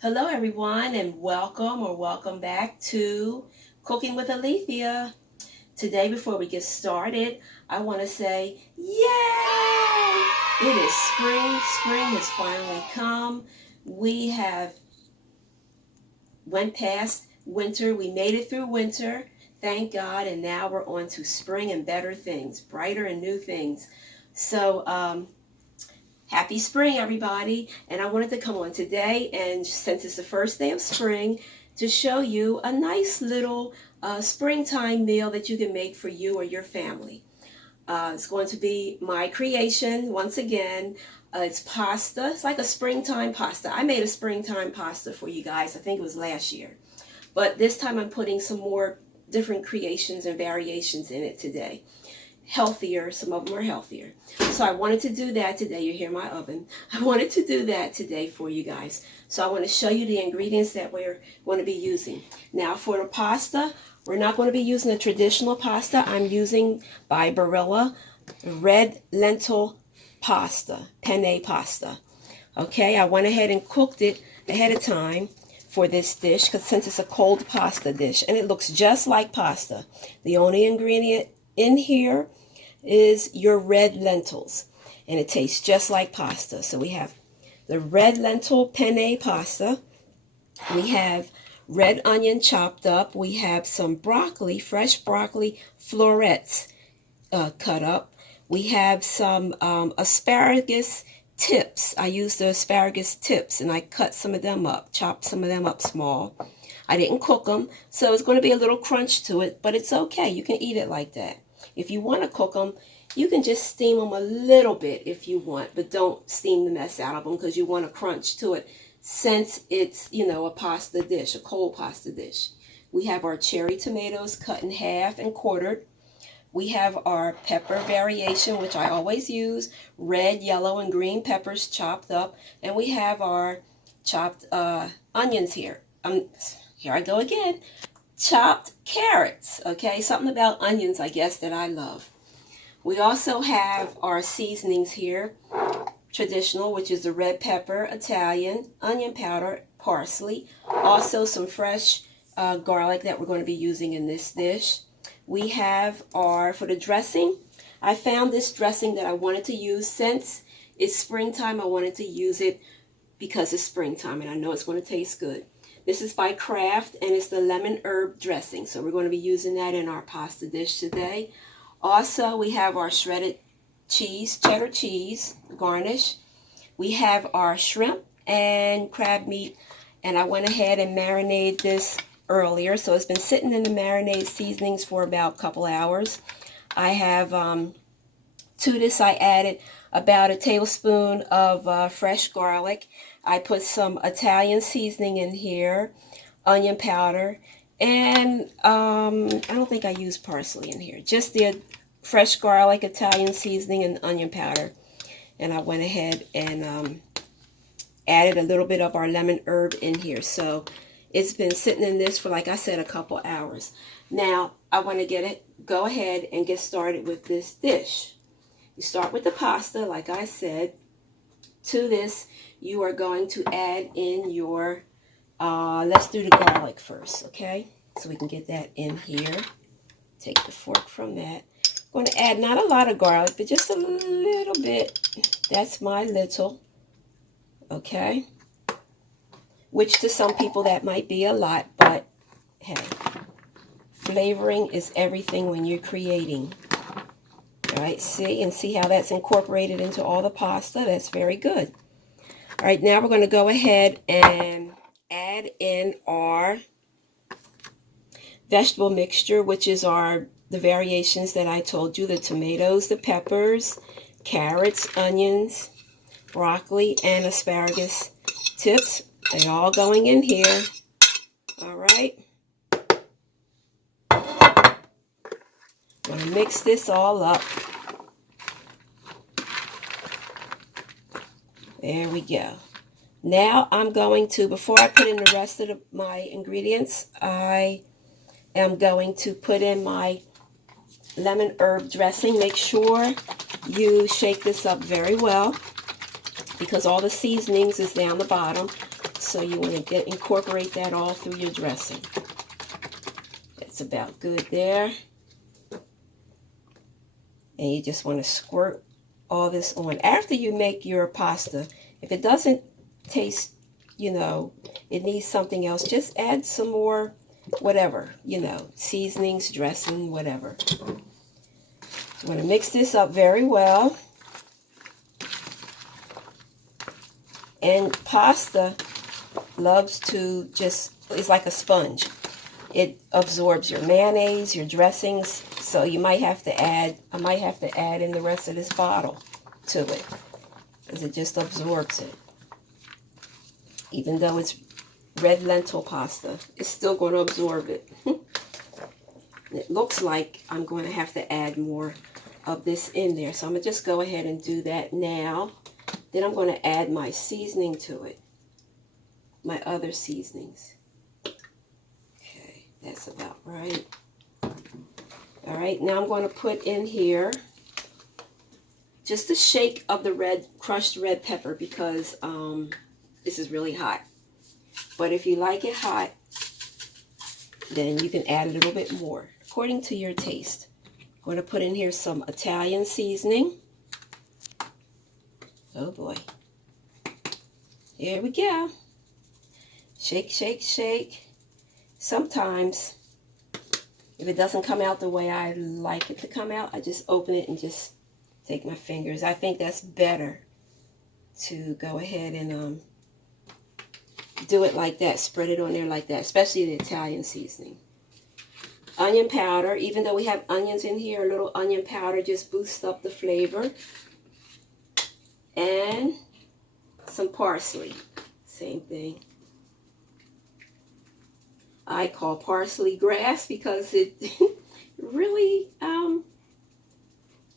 Hello, everyone, and welcome back to Cooking with Alethea. Today, before we get started, I want to say, yay! It is spring. Spring has finally come. We have went past winter. We made it through winter, thank God, and now we're on to spring and better things, brighter and new things. So, happy spring, everybody. And I wanted to come on today, and since it's the first day of spring, to show you a nice little springtime meal that you can make for you or your family. It's going to be my creation once again. It's pasta. It's like a springtime pasta. I made a springtime pasta for you guys. I think it was last year. But this time I'm putting some more different creations and variations in it today. Healthier, some of them are healthier. So I wanted to do that today. You hear my oven. I wanted to do that today for you guys. So I want to show you the ingredients that we're going to be using. Now for the pasta, we're not going to be using the traditional pasta. I'm using by Barilla red lentil pasta, penne pasta. Okay, I went ahead and cooked it ahead of time for this dish because since it's a cold pasta dish and it looks just like pasta. The only ingredient in here is your red lentils, and it tastes just like pasta. So we have the red lentil penne pasta. We have red onion chopped up. We have some broccoli, fresh broccoli florets cut up. We have some asparagus tips. I used the asparagus tips and I cut some of them up, chopped some of them up small. I didn't cook them, so it's going to be a little crunch to it, but it's okay. You can eat it like that. If you want to cook them, you can just steam them a little bit if you want, but don't steam the mess out of them because you want a crunch to it since it's, a pasta dish, a cold pasta dish. We have our cherry tomatoes cut in half and quartered. We have our pepper variation, which I always use, red, yellow, and green peppers chopped up. And we have our chopped onions here. Here I go again. Chopped carrots, okay? Something about onions, I guess, that I love. We also have our seasonings here, traditional, which is the red pepper, Italian, onion powder, parsley, also some fresh garlic that we're going to be using in this dish. We have for the dressing, I found this dressing that I wanted to use since it's springtime. I wanted to use it because it's springtime and I know it's going to taste good. This is by Kraft and it's the lemon herb dressing. So we're going to be using that in our pasta dish today. Also, we have our shredded cheese, cheddar cheese garnish. We have our shrimp and crab meat, and I went ahead and marinated this earlier. So it's been sitting in the marinade seasonings for about a couple hours. I have, to this I added about a tablespoon of fresh garlic. I put some Italian seasoning in here, onion powder, and I don't think I used parsley in here. Just the fresh garlic, Italian seasoning, and onion powder. And I went ahead and added a little bit of our lemon herb in here. So it's been sitting in this for, like I said, a couple hours. Now, I want to go ahead and get started with this dish. You start with the pasta, like I said. To this, you are going to add in your, let's do the garlic first, okay? So we can get that in here. Take the fork from that. I'm going to add not a lot of garlic, but just a little bit. That's my little, okay? Which to some people that might be a lot, but hey, flavoring is everything when you're creating. All right, see how that's incorporated into all the pasta? That's very good. All right, now we're going to go ahead and add in our vegetable mixture, which is the variations that I told you, the tomatoes, the peppers, carrots, onions, broccoli, and asparagus tips. They're all going in here. All right. I'm going to mix this all up. There we go. Now I'm going to, before I put in the rest of my ingredients, I am going to put in my lemon herb dressing. Make sure you shake this up very well because all the seasonings is down the bottom. So you want to incorporate that all through your dressing. That's about good there. And you just want to squirt all this on. After you make your pasta, if it doesn't taste, you know, it needs something else, just add some more, whatever, you know, seasonings, dressing, whatever. You want to mix this up very well. And pasta loves to just, it's like a sponge. It absorbs your mayonnaise, your dressings, so you might have to add, I might have to add in the rest of this bottle to it, because it just absorbs it. Even though it's red lentil pasta, it's still going to absorb it. It looks like I'm going to have to add more of this in there, so I'm going to just go ahead and do that now. Then I'm going to add my seasoning to it, my other seasonings. Okay, that's about right. All right, now I'm going to put in here just a shake of the crushed red pepper, because this is really hot. But if you like it hot, then you can add a little bit more, according to your taste. I'm going to put in here some Italian seasoning. Oh boy. Here we go. Shake, shake, shake. Sometimes, if it doesn't come out the way I like it to come out, I just open it and just take my fingers. I think that's better to go ahead and do it like that. Spread it on there like that, especially the Italian seasoning. Onion powder. Even though we have onions in here, a little onion powder just boosts up the flavor. And some parsley. Same thing. I call parsley grass because it really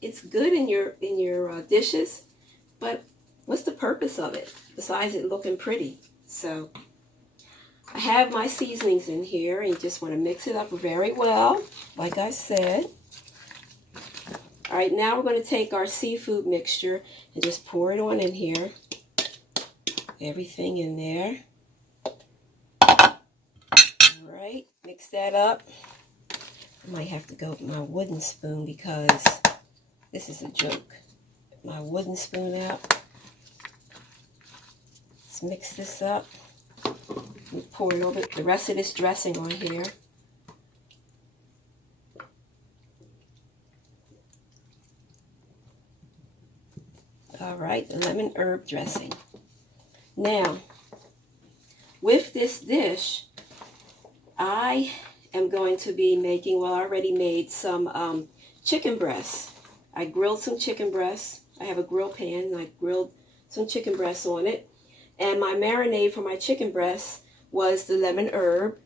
it's good in your dishes, but what's the purpose of it besides it looking pretty? So I have my seasonings in here, and you just want to mix it up very well, like I said. All right, now we're going to take our seafood mixture and just pour it on in here. Everything in there. All right, mix that up. I might have to go with my wooden spoon because this is a joke. My wooden spoon out. Let's mix this up. We pour a little bit, the rest of this dressing on here. All right, the lemon herb dressing. Now, with this dish, I am going to be making, well, I already made some chicken breasts. I grilled some chicken breasts. I have a grill pan, and I grilled some chicken breasts on it. And my marinade for my chicken breasts was the lemon herb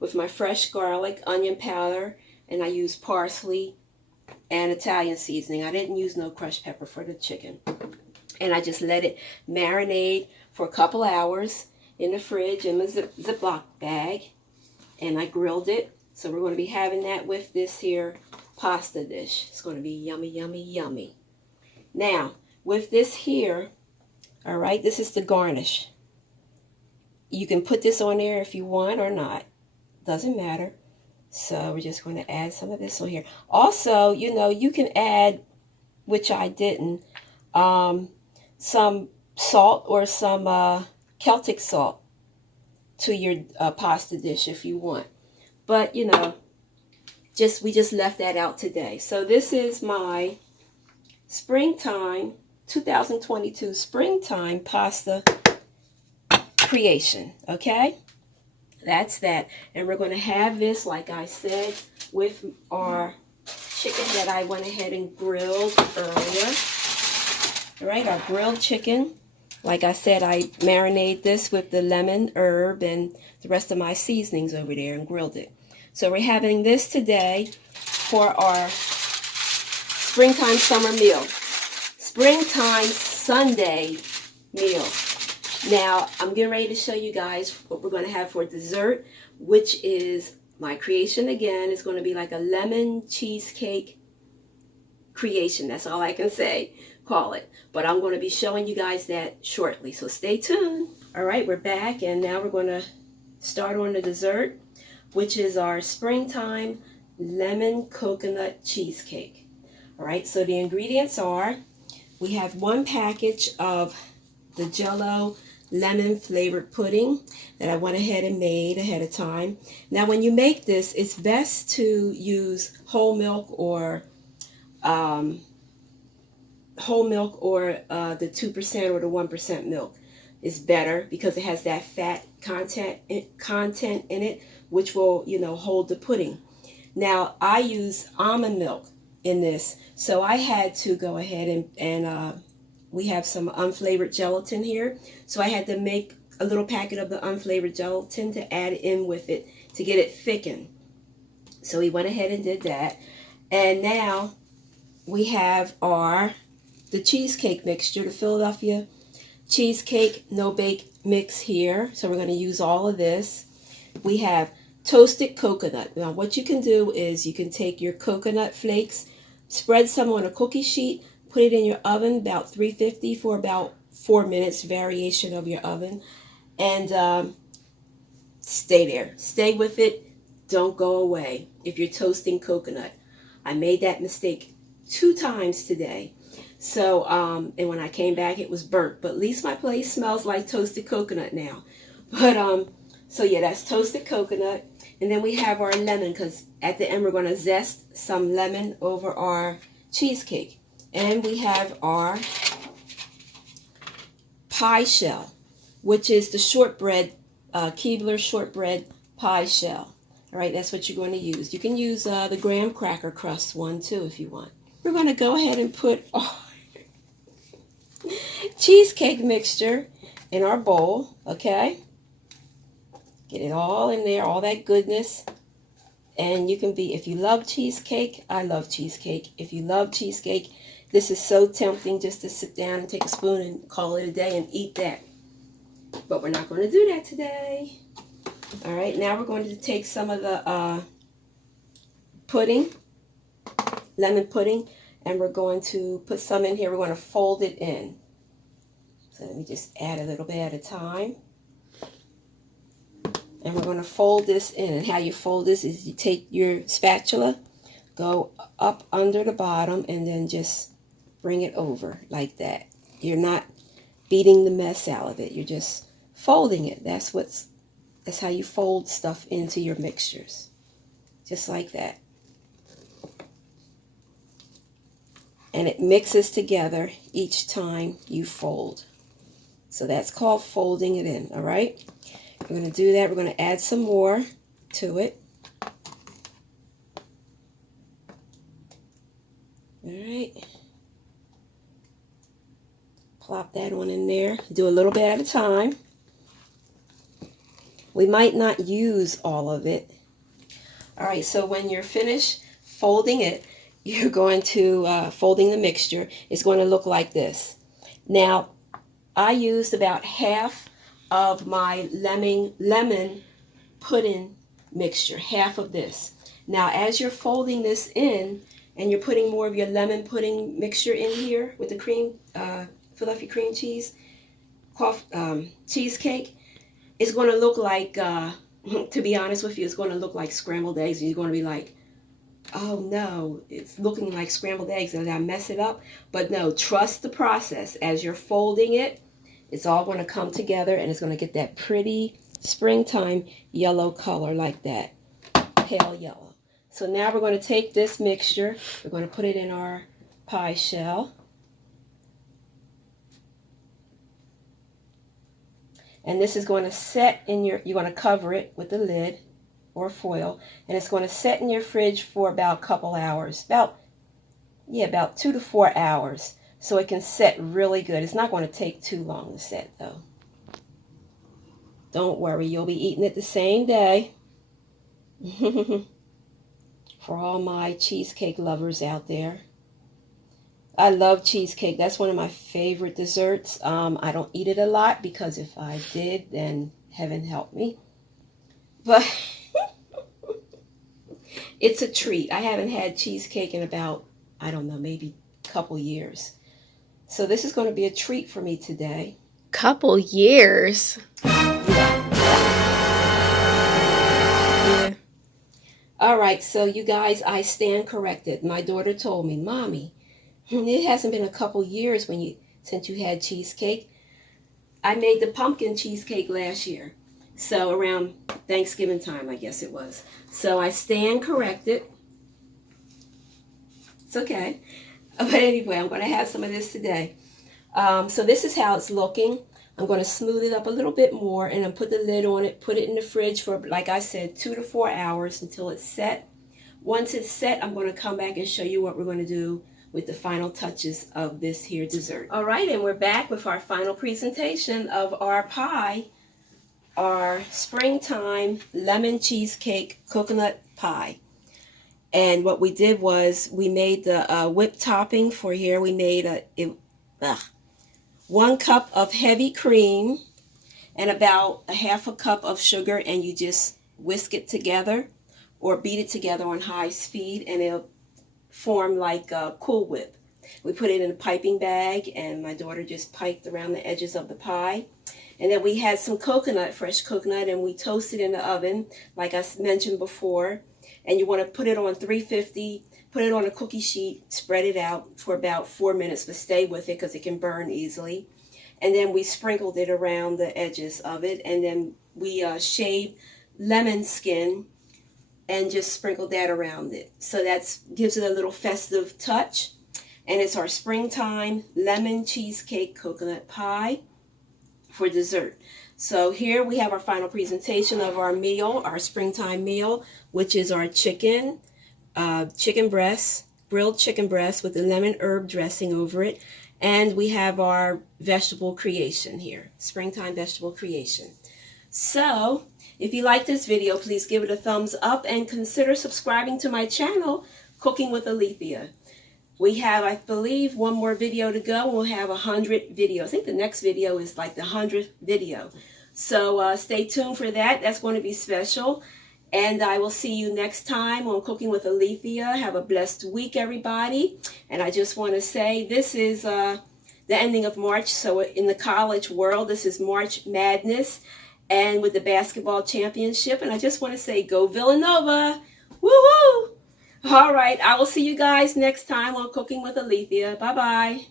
with my fresh garlic, onion powder, and I used parsley and Italian seasoning. I didn't use no crushed pepper for the chicken. And I just let it marinate for a couple hours in the fridge in a Ziploc bag. And I grilled it. So we're going to be having that with this here pasta dish. It's going to be yummy, yummy, yummy. Now, with this here, all right, this is the garnish. You can put this on there if you want or not. Doesn't matter. So we're just going to add some of this on here. Also, you know, you can add, which I didn't, some salt or some Celtic salt to your pasta dish if you want. But, you know, we just left that out today. So this is my springtime, 2022 springtime pasta creation, okay? That's that. And we're going to have this, like I said, with our chicken that I went ahead and grilled earlier. All right, our grilled chicken. Like I said, I marinate this with the lemon, herb, and the rest of my seasonings over there and grilled it. So we're having this today for our springtime summer meal. Springtime Sunday meal. Now, I'm getting ready to show you guys what we're going to have for dessert, which is my creation again. It's going to be like a lemon cheesecake creation. That's all I can say. Call it. But I'm going to be showing you guys that shortly. So stay tuned. All right, we're back, and now we're going to start on the dessert, which is our springtime lemon coconut cheesecake. All right, so the ingredients are, we have 1 package of the Jell-O lemon flavored pudding that I went ahead and made ahead of time. Now, when you make this, it's best to use whole milk or the 2% or the 1% milk is better because it has that fat content in it, which will, hold the pudding. Now, I use almond milk in this, so I had to go ahead and we have some unflavored gelatin here, so I had to make a little packet of the unflavored gelatin to add in with it to get it thickened. So we went ahead and did that, and now we have the cheesecake mixture, the Philadelphia cheesecake no bake mix here. So we're going to use all of this. We have toasted coconut. Now what you can do is you can take your coconut flakes, spread some on a cookie sheet, put it in your oven about 350 for about 4 minutes, variation of your oven, and stay there. Stay with it. Don't go away if you're toasting coconut. I made that mistake 2 times today. So, and when I came back, it was burnt. But at least my place smells like toasted coconut now. But, so yeah, that's toasted coconut. And then we have our lemon, because at the end we're going to zest some lemon over our cheesecake. And we have our pie shell, which is the shortbread, Keebler shortbread pie shell. All right, that's what you're going to use. You can use the graham cracker crust one too if you want. We're going to go ahead and put our cheesecake mixture in our bowl, okay? Get it all in there, all that goodness. And you can be, if you love cheesecake, I love cheesecake. If you love cheesecake, this is so tempting just to sit down and take a spoon and call it a day and eat that. But we're not going to do that today. All right, now we're going to take some of the pudding, lemon pudding, and we're going to put some in here. We're going to fold it in. So let me just add a little bit at a time. And we're going to fold this in. And how you fold this is you take your spatula, go up under the bottom, and then just bring it over like that. You're not beating the mess out of it. You're just folding it. That's how you fold stuff into your mixtures. Just like that. And it mixes together each time you fold. So that's called folding it in, all right? We're going to do that. We're going to add some more to it. All right. Plop that one in there. Do a little bit at a time. We might not use all of it. All right, so when you're finished folding it, you're going to, folding the mixture, it's going to look like this. Now, I used about half of my lemon pudding mixture, half of this. Now, as you're folding this in, and you're putting more of your lemon pudding mixture in here with the cream, Philadelphia cream cheese, cheesecake, it's going to look like, to be honest with you, it's going to look like scrambled eggs. And you're going to be like, oh no, it's looking like scrambled eggs. Did I mess it up? But no, trust the process. As you're folding it, it's all going to come together and it's going to get that pretty springtime yellow color like that, pale yellow. So now we're going to take this mixture, we're going to put it in our pie shell. And this is going to set in you're going to cover it with a lid or foil, and it's going to set in your fridge for about a couple hours, about 2 to 4 hours, so it can set really good. It's not going to take too long to set though. Don't worry, you'll be eating it the same day. For all my cheesecake lovers out there. I love cheesecake. That's one of my favorite desserts. I don't eat it a lot because if I did, then heaven help me. But it's a treat. I haven't had cheesecake in about, I don't know, maybe a couple years. So this is going to be a treat for me today. Couple years. Yeah. All right, so you guys, I stand corrected. My daughter told me, Mommy, it hasn't been a couple years since you had cheesecake. I made the pumpkin cheesecake last year. So around Thanksgiving time, I guess it was. So I stand corrected. It's okay. But anyway, I'm going to have some of this today. So this is how it's looking. I'm going to smooth it up a little bit more and then put the lid on it, put it in the fridge for, like I said, 2 to 4 hours until it's set. Once it's set, I'm going to come back and show you what we're going to do with the final touches of this here dessert. All right, and we're back with our final presentation of our pie, our springtime lemon cheesecake coconut pie. And what we did was we made the whipped topping for here. We made 1 cup of heavy cream and about a half a cup of sugar, and you just whisk it together or beat it together on high speed, and it'll form like a Cool Whip. We put it in a piping bag, and my daughter just piped around the edges of the pie. And then we had some coconut, fresh coconut, and we toasted in the oven, like I mentioned before. And you want to put it on 350, put it on a cookie sheet, spread it out for about 4 minutes, but stay with it because it can burn easily. And then we sprinkled it around the edges of it, and then we shaved lemon skin and just sprinkled that around it. So that gives it a little festive touch. And it's our springtime lemon cheesecake coconut pie for dessert. So here we have our final presentation of our meal, our springtime meal, which is our chicken breast, grilled chicken breast with the lemon herb dressing over it. And we have our vegetable creation here, springtime vegetable creation. So if you like this video, please give it a thumbs up and consider subscribing to my channel, Cooking with Alethea. We have, I believe, 1 more video to go. We'll have 100 videos. I think the next video is like the 100th video. So stay tuned for that. That's going to be special. And I will see you next time on Cooking with Alethea. Have a blessed week, everybody. And I just want to say this is the ending of March. So in the college world, this is March Madness and with the basketball championship. And I just want to say, go Villanova. Woo-hoo! All right, I will see you guys next time on Cooking with Alethea. Bye-bye.